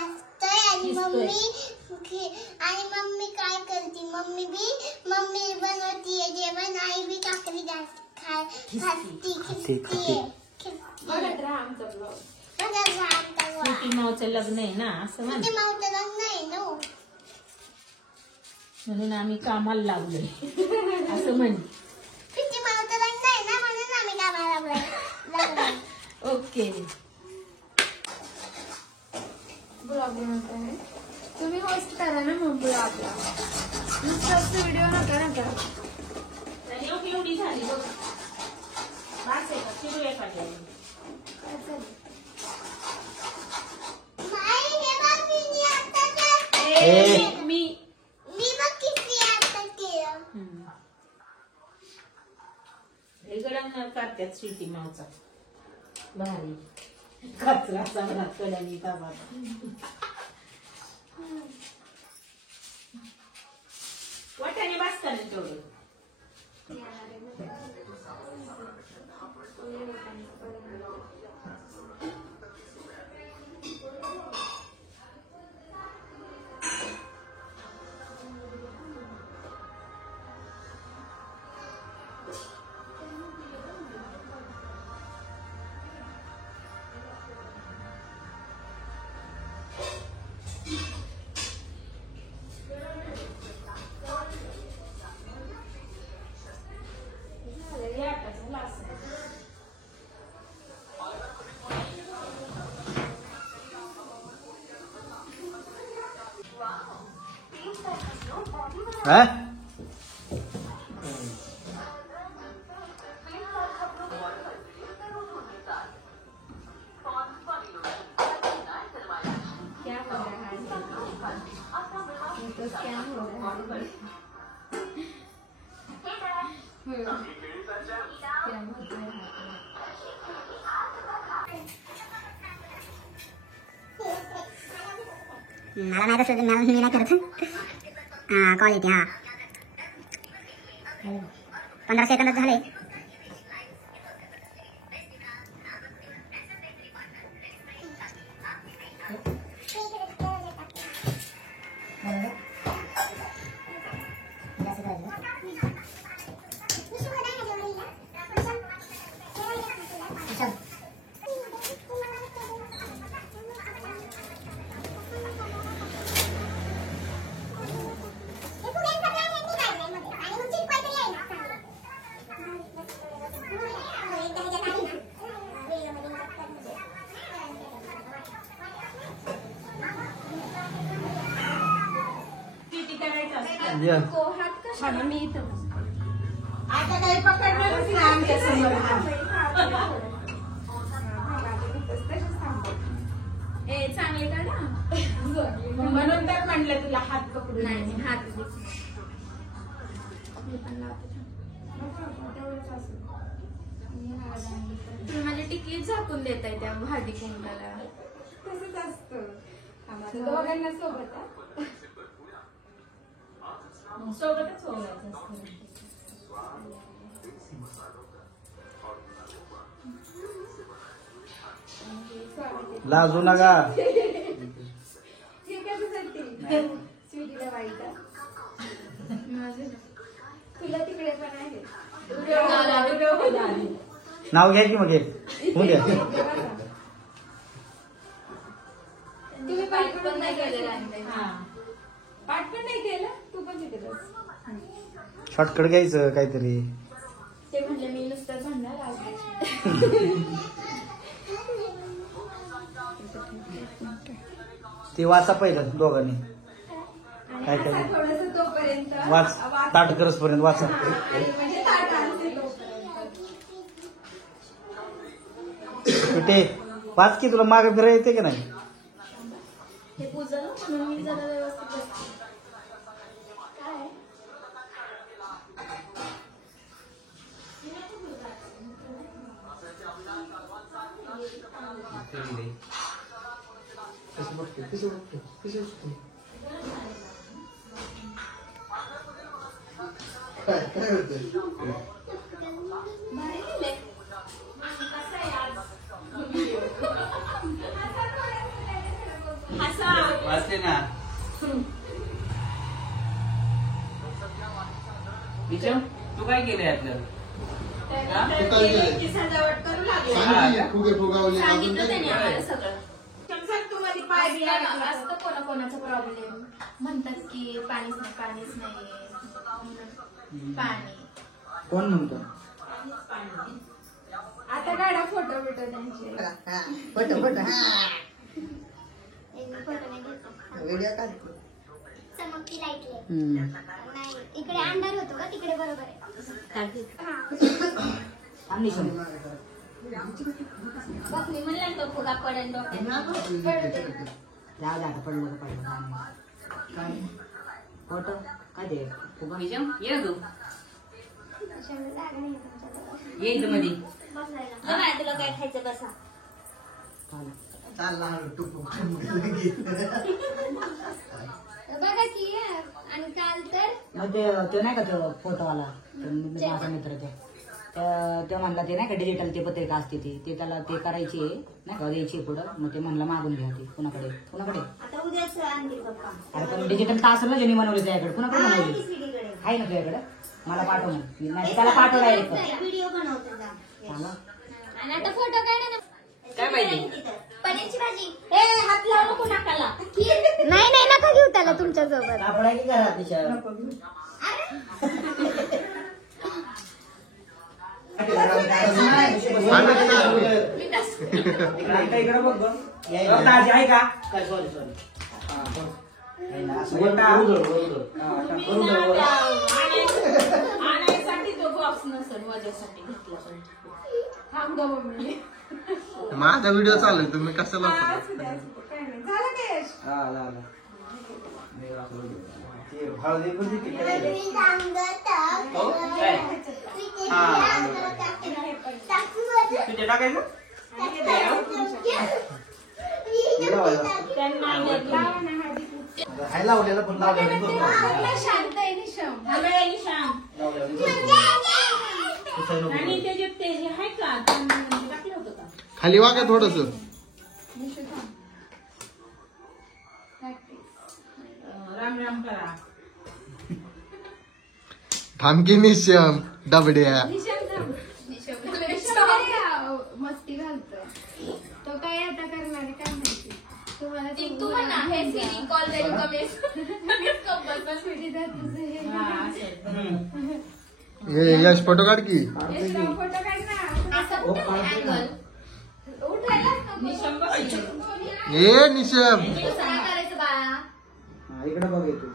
असतोय आणि मम्मी काय करते मम्मी बनवतीये जेवण आई बी काकडी खाती मावचं लग्न आहे ना असं मावचं लग्न आहे ना म्हणून आम्ही कामाला लागलोय असं म्हण मावचं लग्न आहे ना म्हणून आम्ही कामाला लागलोय ओके ब्लॉग बनवताय तुम्ही होस्ट करा ना मग ब्लॉगला नुसताच व्हिडिओ नका एवढी झाली बघ बास आहे का चिरू एखाद्या मी बघ किती आता केलं हे गरम करतात स्वीटी मावचा भारी कचरा चांगला कल्याणी ताबा वाटाणे बसता ना तेवढे हाँ? क्या कर रहा है ये तो स्कैम हो रहा है मला नाही कसं मी नाही करत क्वालिटी हा 15 सेकंदात झाले हात कशाला मी इथं आता काही पकडणारच नाही आमच्या समोर ए चांगले का ना म्हणून तर म्हणलं तुला हात पकडून नाही हात तुम्ही माझी टिकली झाकून देताय त्या हळदी कुंकाला तसंच असतं दोघांना सोबत सोबतच बोलायचं लाजू नका स्वीटीला वाईट तुला तिकडे पण आहे नाव घ्या की मग होऊन द्या तुम्ही पाठ पण नाही केलेला पाठ पण नाही केलं तू पण तिथे बस शॉर्टकट घ्यायचं काहीतरी ते म्हणले मी नुसतं म्हणणार आज ते वाचा पहिलं दोघांनी काय काय थोडस तोपर्यंत वाच ताट करस पर्यंत वाचा म्हणजे ताट आणते तोपर्यंत कुठे वाच की तुला मागे फिरायला येते की नाही हे पूजन म्हणून मी जरा व्यवस्थित बसते काय हसा वाचले ना. विचार तू काय केलंय यातलं? त्यांची सजावट करू लागले. फुगे फुगावले अजून सांगितलं त्याने काय आम्हाला सगळं. सर तुम्हाला पाय बी लागला. असतं कोणाकोणाचा प्रॉब्लेम म्हणतात की पाणीच नाही पाणी कोण म्हणतो? आता काढा फोटो बिटो त्यांचे. फोटो फोटो हा फोटो नाही घेतो. व्हिडिओ काढ. चमकती लाईटले नाही इकडे अंधार होतो का तिकडे बरोबर आहे. बघ मी म्हणलं तो फुगा पडेल डोक्यात. फोटो काय दे विजम ये तू कशाला जागा नाही तुमच्याजवळ. ये इथं मध्ये. बसायला. बघा, तुला काय खायचं बसा. बघा की आणि काल तर म्हणजे तो नाही का तो फोटोवाला माझा मित्र ते म्हणला ते नाही का डिजिटल ते पत्रिका असते ते त्याला ते करायची नाही का द्यायची पुढं मग ते म्हणलं मागून घ्या ते कुणाकडे आता उद्याच आणतील पप्पा. अरे पण डिजिटल तर असेल ना ज्यांनी बनवले त्याकडे कुणाकडे आहे बनवले की CD कडे. आहे ना तुझ्याकडे मला पाठव मग नाही त्याला पाठव डायरेक्ट व्हिडिओ बनवतो जा. आणि आता फोटो काढा ना. काय पाहिजे? पनीरची भाजी. ए हात लावू नको नाकाला. नाही नाही नका घेऊ त्याला तुमच्या सोबत. आपण आहे की घरात तिच्या इकडे बघ गं. ताजी आहे का? काय सॉरी आणायसाठी तो बॉक्स नसेल माझ्यासाठी घेतला पण. थांब गं मम्मी. माझा व्हिडिओ चालू आहे तुम्ही कशाला झालं काय यश? हळदी पण दिली का? तुझे टाकायचं? त्यांना लावा ना हळदी. हाय लावलेलं पण लावलेलं ते बरोबर. आपलं शांत आहे निशम. थांब रे निशम. लावलेलं बरोबर. आणि त्याच्यात ते हे आहे का टाकलं होतं का? खाली वागा थोडस निशम थांब. राम राम करा थांबकी निश्चम डबड्या निशम थांब. निशम मस्ती घालतोय. तो काय आता करणार आहे काय माहिती. तुम्हाला तू म्हणा हे सिली कॉल व्हेरी कमी. हे यश फोटो काढ की फोटो काढ ना. असं कुठं अँगल उठायलाच नको. निशम बघ. ए निशम काय करायचं बाळा. इकडे बघ येतो.